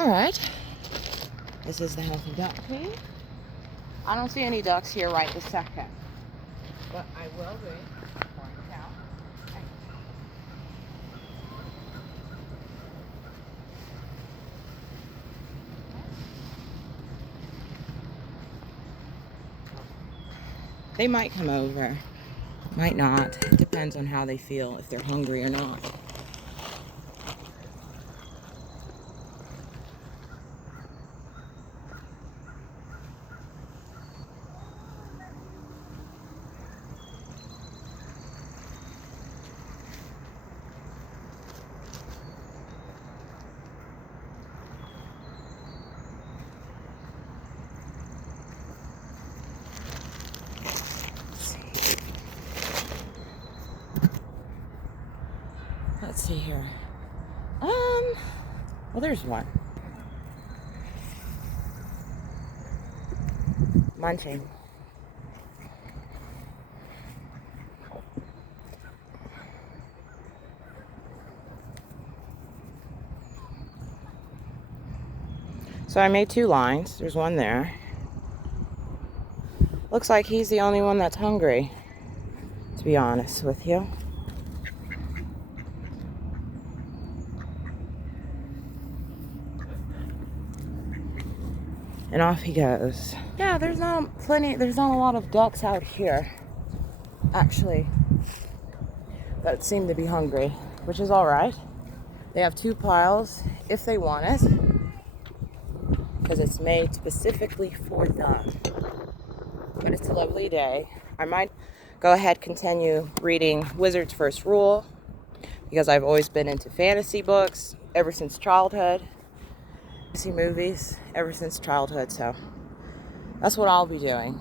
Alright, this is the healthy duck feed. I don't see any ducks here right this second, but I will be. They might come over, might not. It depends on how they feel, if they're hungry or not. Let's see here. Well, there's one. Munching. So I made 2 lines. There's one there. Looks like he's the only one that's hungry, to be honest with you. And off he goes. Yeah, there's not a lot of ducks out here, actually, that seem to be hungry, which is all right. They have 2 piles if they want it, because it's made specifically for them. But it's a lovely day. I might go ahead continue reading Wizard's First Rule, because I've always been into fantasy books ever since childhood. Fantasy movies ever since childhood, so that's what I'll be doing.